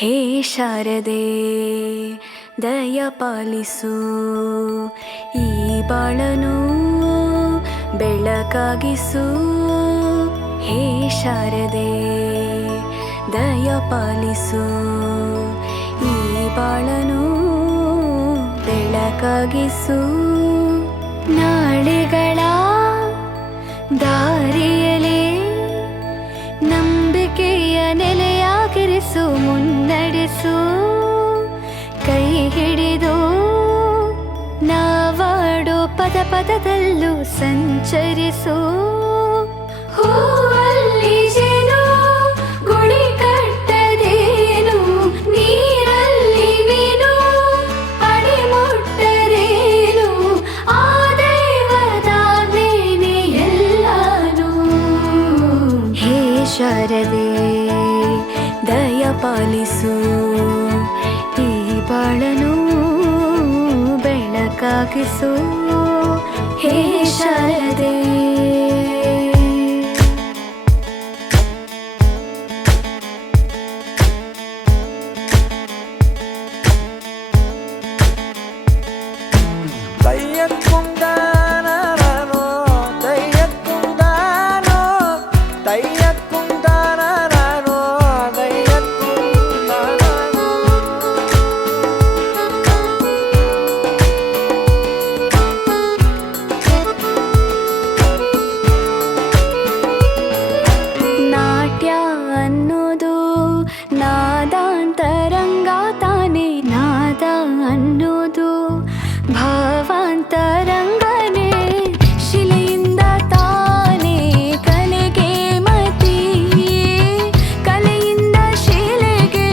ಹೇ ಶಾರದೆ ದಯ ಪಾಲಿಸು, ಈ ಬಾಳನು ಬೆಳಕಾಗಿಸು. ಹೇ ಶಾರದೆ ದಯ ಪಾಲಿಸು, ಈ ಬಾಳನು ಬೆಳಕಾಗಿಸು. ನಾಳೆಗಳ ದಾರಿಯಲೇ ನಂಬಿಕೆಯ ನೆಲೆಯಾಗಿರಿಸು, ಮುನ್ನಡೆಸು. ಕೈ ಹಿಡಿದು ನಾವಾಡೋ ಪದ ಪದದಲ್ಲೂ ಸಂಚರಿಸು. ಹೂವಲ್ಲಿ ಜೇನು ಗುಳಿ ಕಟ್ಟದೇನು, ನೀರಲ್ಲಿ ಮೀನು ಅಡಿ ಮುಟ್ಟರೇನು, ಆ ದೈವದಾಜ್ಞೆನೇ ಎಲ್ಲಾನು. ಹೇ ಶಾರದೆ ದಯ ಪಾಲಿಸು, ಈ ಬಾಳನು ಬೆಳಕಾಗಿಸು. ಹೇ ಶಾರದೆ ಅನ್ನೋದು ನಾದಾಂತರಂಗ ತಾನೆ, ನಾದ ಅನ್ನೋದು ಭಾವಾಂತರಂಗನೇ. ಶಿಲೆಯಿಂದ ತಾನೇ ಕಲೆಗೆ ಮತಿ, ಕಲೆಯಿಂದ ಶಿಲೆಗೆ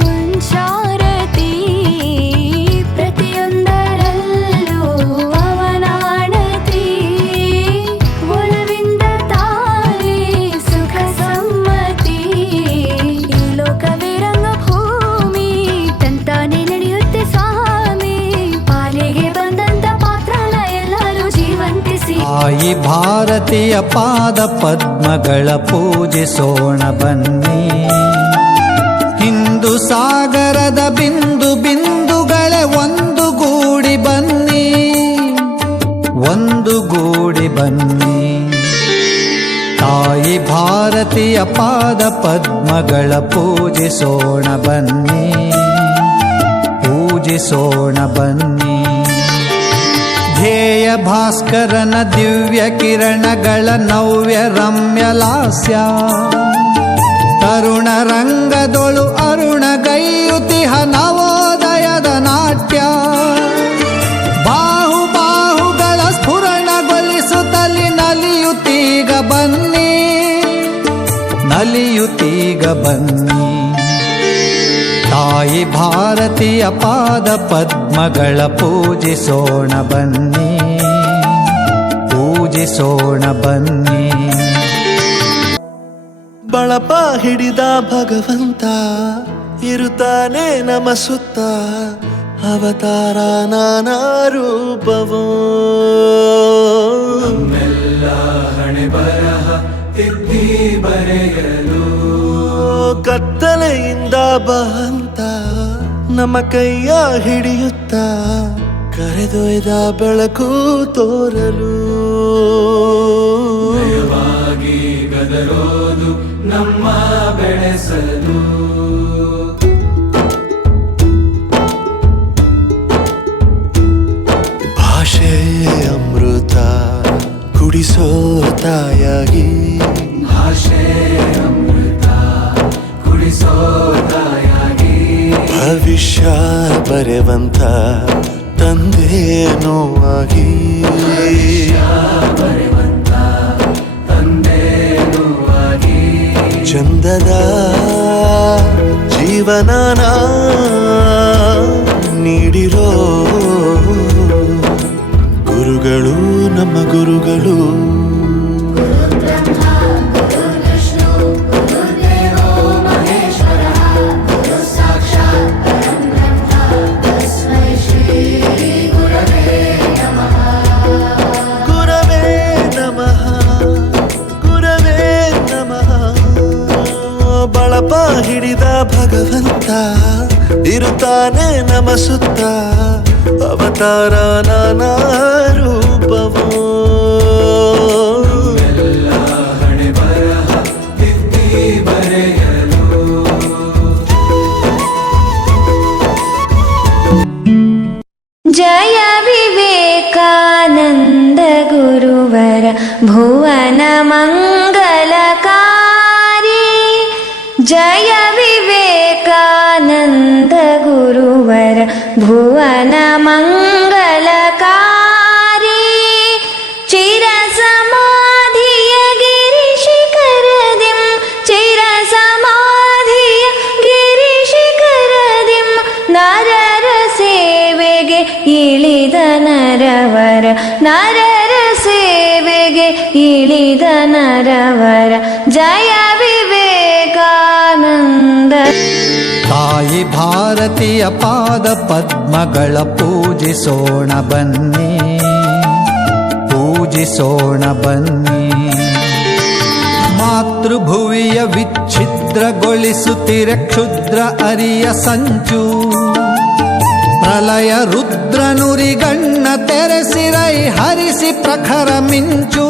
ಗುಂಚಾರತಿ. ಪ್ರತಿಯೊಂದರಲ್ಲೂ ಅವನಾಣತಿ, ಒಲವಿಂದ ತಾನೇ ಸುಖ ಸಮ್ಮತಿ. ಈ ಲೋಕವೇ ರಂಗಭೂಮಿ, ತಂತಾನೆ ನಡೆಯುತ್ತೆ ಸ್ವಾಮಿ. ಪಾಲಿಗೆ ಬಂದಂತ ಪಾತ್ರನ ಎಲ್ಲರೂ ಜೀವಂತಿಸಿ. ತಾಯಿ ಭಾರತೀಯ ಪಾದ ಪದ್ಮಗಳ ಪೂಜಿಸೋಣ ಬನ್ನಿ. ಹಿಂದೂ ಸಾಗರದ ಬಿಂದು ಬಿಂದುಗಳೇ ಒಂದು ಗೂಡಿ ಬನ್ನಿ, ಒಂದು ಗೂಡಿ ಬನ್ನಿ. ತಾಯಿ ಭಾರತೀಯ ಪಾದ ಪದ್ಮಗಳ ಪೂಜಿಸೋಣ ಬನ್ನಿ, ಪೂಜಿಸೋಣ ಬನ್ನಿ. ಧ್ಯೇಯ ಭಾಸ್ಕರನ ದಿವ್ಯ ಕಿರಣಗಳ ನವ್ಯ ರಮ್ಯ ಲಾಸ್ಯ, ತರುಣ ರಂಗದೊಳು ಅರುಣಗೈಯುತಿಹ ನವೋದಯದ ನಾಟ್ಯ. ಬಾಹು ಬಾಹುಗಳ ಸ್ಫುರಣಗೊಳಿಸುತ್ತಲಿ ನಲಿಯುತ್ತೀಗ ಬನ್ನಿ, ನಲಿಯುತ್ತೀಗ ಬನ್ನಿ. ತಾಯಿ ಭಾರತೀಯ ಪಾದ ಪದ್ಮಗಳ ಪೂಜಿಸೋಣ ಬನ್ನಿ, ಪೂಜಿಸೋಣ ಬನ್ನಿ. ಬಳಪ ಹಿಡಿದ ಭಗವಂತ ಇರುತ್ತಾನೆ ನಮ ಸುತ್ತ, ಅವತಾರ ನಾನಾ ರೂಪವೋ. ನಮ್ಮೆಲ್ಲ ಹಣೆ ಬರಹ ತಿದ್ದಿ ಬರೆಯಲು, ಕತ್ತಲೆಯಿಂದ ಬಂತ ನಮ್ಮ ಕೈಯ ಹಿಡಿಯುತ್ತ, ಕರೆದೊಯ್ದ ಬೆಳಕು ತೋರಲು. ಭಯವಾಗಿ ಗದರೋದು ನಮ್ಮ ಬೆಳೆಸಲು. ಭಾಷೆ ಅಮೃತ ಕುಡಿಸೋ ತಾಯಾಗಿ, ಭಾಷೆ ಅಮೃತ ಕುಡಿಸೋ ತಾಯಾಗಿ. ಭವಿಷ್ಯ ಬರೆವಂತ ತಂದೆನೂ ಆಗಿ, ಬರೆವಂತ ತಂದೆನೂ ಆಗಿ. ಚಂದದ ಜೀವನನ ನೀಡಿರೋ ಗುರುಗಳು ನಮ್ಮ ಗುರುಗಳು. ಬಳಪ ರೂಪ ಹಿಡಿದ ಭಗವಂತ ಇರುತ್ತಾನೆ ನಮ ಸುತ್ತ ಅವತಾರ ನಾನಾ ರೂಪವೋ ಎಲ್ಲ ಹಣೆ ಬರಹ ತಿದ್ದಿ ಬರೆಯಲು ಜಯ ವಿವೇಕಾನಂದ ಗುರುವರ ಭುವನ ಮಂಗಲಕಾರಿ ಜಯ ವಿವೇಕಾನಂದ ಗುರುವರ ಭುವನ ಮಂಗಲಕಾರಿ ಚಿರ ಸಮಾಧಿಯ ಗಿರಿಶಿಖರದಿಂ ಚಿರ ಸಮಾಧಿಯ ಗಿರಿಶಿಖರದಿಂ ನರರ ಸೇವೆಗೆ ಇಳಿದ ನರವರ ನರರ ಸೇವೆಗೆ ಇಳಿದ ನರವರ ಜಯ ವಿವೇಕಾನಂದ ತಾಯಿ ಭಾರತೀಯ ಪಾದ ಪದ್ಮಗಳ ಪೂಜಿಸೋಣ ಬನ್ನಿ ಪೂಜಿಸೋಣ ಬನ್ನಿ ಮಾತೃಭುವಿಯ ವಿಚ್ಛಿದ್ರಗೊಳಿಸುತ್ತಿರೆ ಕ್ಷುದ್ರ ಅರಿಯ ಸಂಚು ಪ್ರಲಯ ರುದ್ರನುರಿಗಣ್ಣ ತೆರೆಸಿರೈ ಹರಿಸಿ ಪ್ರಖರ ಮಿಂಚು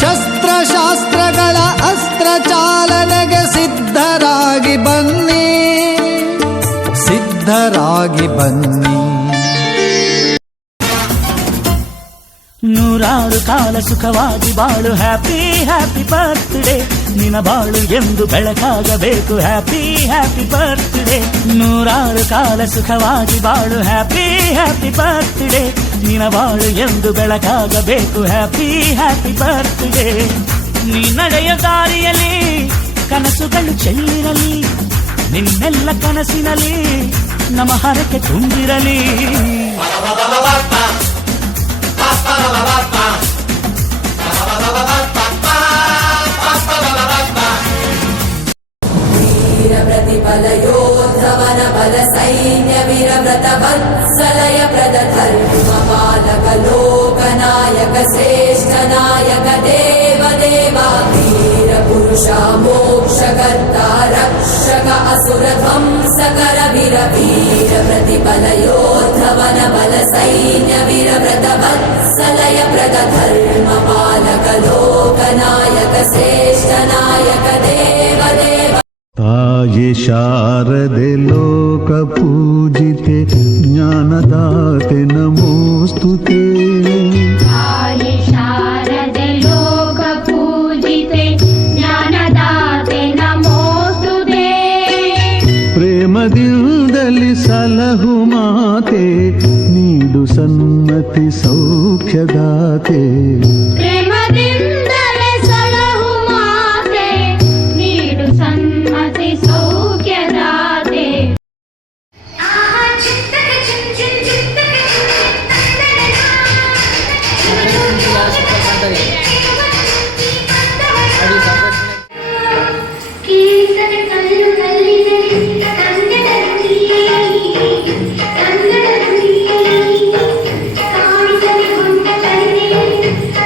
ಶಸ್ತ್ರಶಾಸ್ತ್ರಗಳ ಅಸ್ತ್ರ ಚಾಲನೆಗೆ ಸಿದ್ಧರಾಗಿ ಬನ್ನಿ ಸಿದ್ಧರಾಗಿ ಬನ್ನಿ ನೂರಾರು ಕಾಲ ಸುಖವಾಗಿ ಬಾಳು ಹ್ಯಾಪಿ ಹ್ಯಾಪಿ ಬರ್ತ್ಡೇ ನಿನ ಬಾಳು ಎಂದು ಬೆಳಕಾಗಬೇಕು ಹ್ಯಾಪಿ ಹ್ಯಾಪಿ ಬರ್ತ್ಡೇ ನೂರಾರು ಕಾಲ ಸುಖವಾಗಿ ಬಾಳು ಹ್ಯಾಪಿ ಹ್ಯಾಪಿ ಬರ್ತ್ಡೇ ನಿನ ಬಾಳು ಎಂದು ಬೆಳಕಾಗಬೇಕು ಹ್ಯಾಪಿ ಹ್ಯಾಪಿ ಬರ್ತ್ಡೇ ನೀ ನಡೆಯ ದಾರಿಯಲ್ಲಿ ಕನಸುಗಳು ಚೆಲ್ಲಿರಲಿ ನಿನ್ನೆಲ್ಲ ಕನಸಿನಲ್ಲಿ ನಮ್ಮ ಹರಕೆ ತುಂಬಿರಲಿ वीर प्रतिबल योद्धवन बल सैन्य वीर व्रत वत्सलय प्रद धर्म पालक लोकनायक श्रेष्ठ नायक देव देवा वीर पुरुष मोक्षकर्ता रक्षक असुर ध्वंसकर वीर वीर प्रतिबल योद्धवन बल सैन्य वीर व्रत वत्सलय प्रद धर्म पालक लोकनायक श्रेष्ठ नायक देव देवा ತಾಯೆ ಶಾರದೆ ಲೋಕ ಪೂಜಿತೆ ಜ್ಞಾನದಾತೆ ನಮೋಸ್ತುತೆ ಆಯೆ ಶಾರದೆ ಲೋಕ ಪೂಜಿತೆ ಜ್ಞಾನದಾತೆ ನಮೋಸ್ತುತೆ ಪ್ರೇಮದಿಂದಲಿ ಸಲಹು ಮಾತೆ ನೀಡು ಸನ್ಮತಿ ಸೌಖ್ಯದಾತೆ ಪ್ರೇಮದಿಂದಲೇ ಸಲಹು ಮಾತೆ ನೀಡು ಸನ್ಮತಿ ಸೌಖ್ಯದಾತೆ ಕೀರ್ತನೆ ಕಲ್ಲು ಕಲ್ಲಿನಲ್ಲಿ ಕನ್ನಡದಲ್ಲಿ ಕನ್ನಡದಲ್ಲಿ ಕಾಣಿಸಲಿ ಹೊಂದ ಕನ್ನೆ ಹಂಸ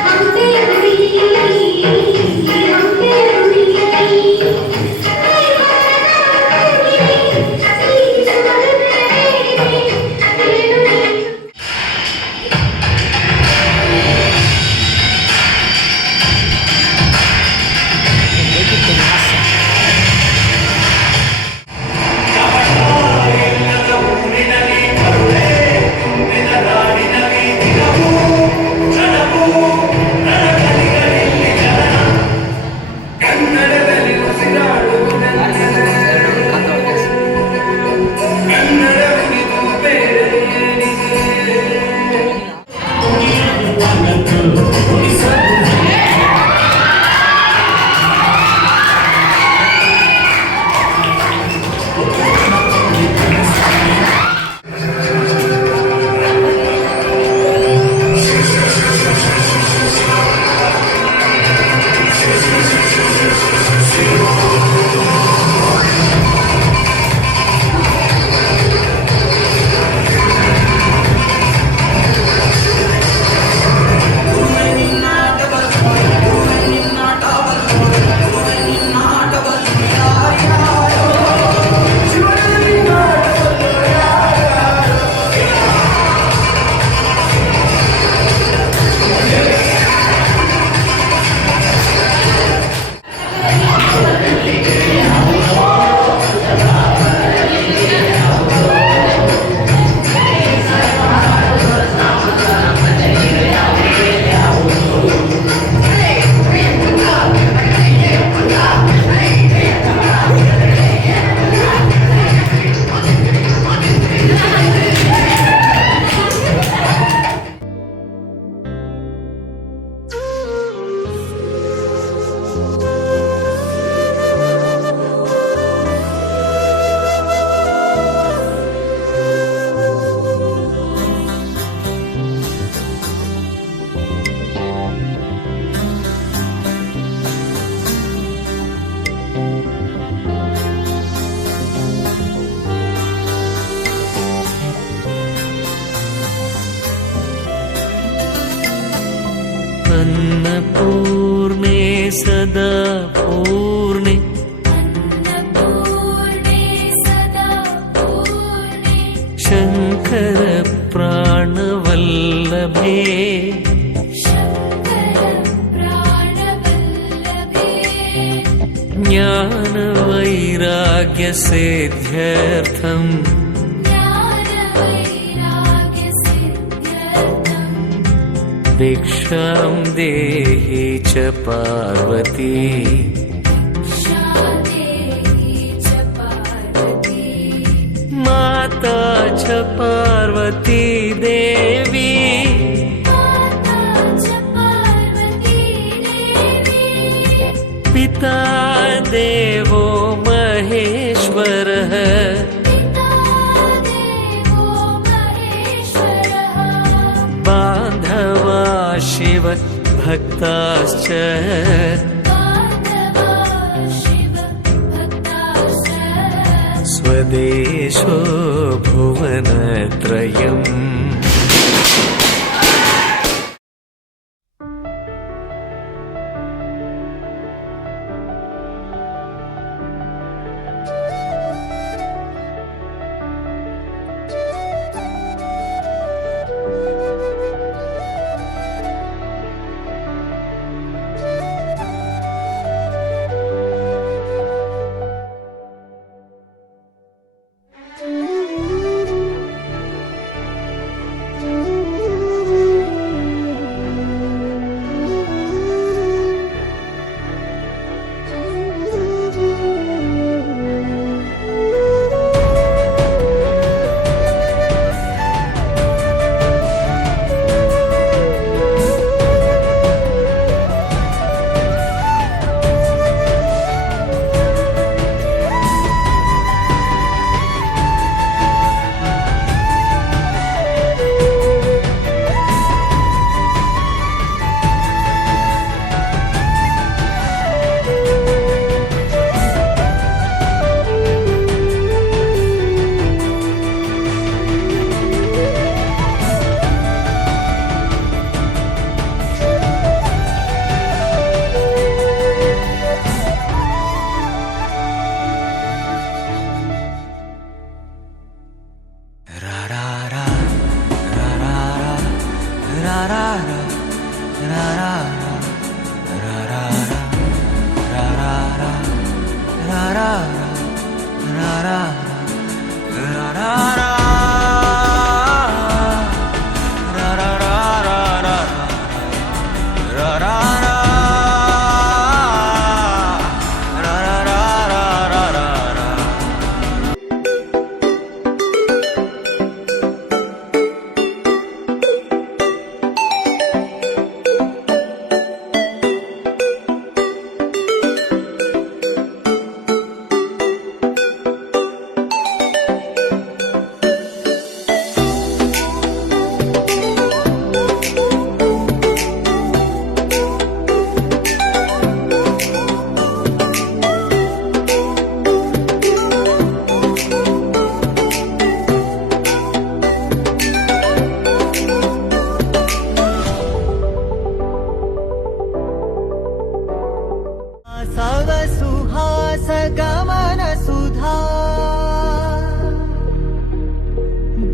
सदा पूर्णे अन्नपूर्णे सदा पूर्णे शङ्कर प्राणवल्लभे शङ्कर प्राणवल्लभे ज्ञानवैराग्यसिद्ध्यर्थम् दीक्षां देहि च पार्वती माता च पार्वती देवी पिता देवो महेश्वरः बान्धवा शिव भक्ताश्च स्वदेशो भुवनत्रयम्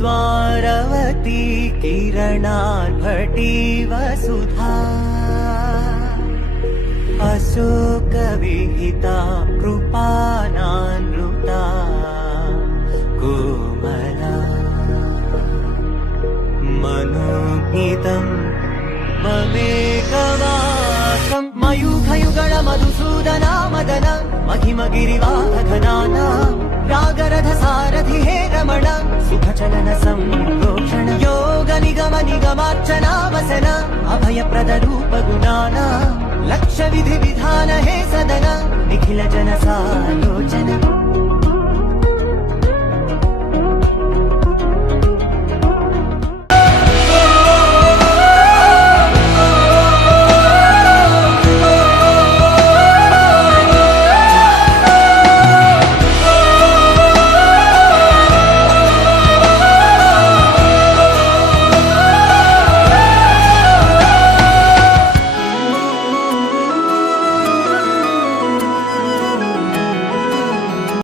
द्वारवती किरणार्भटी वसुधा अशोकविहिता कृपानानृता कोमला मनोगीतं ममेकवासं मयूखयुगळ मधुसूदना मदन महिमगिरिवाहघनाना रागरथ सारथि हे रमण सुखचलन संप्रोक्षण योग निगम निगमार्चना वसन अभयप्रद रूप गुणाना लक्ष्य विधि विधान हे सदन निखिल जन सालोचन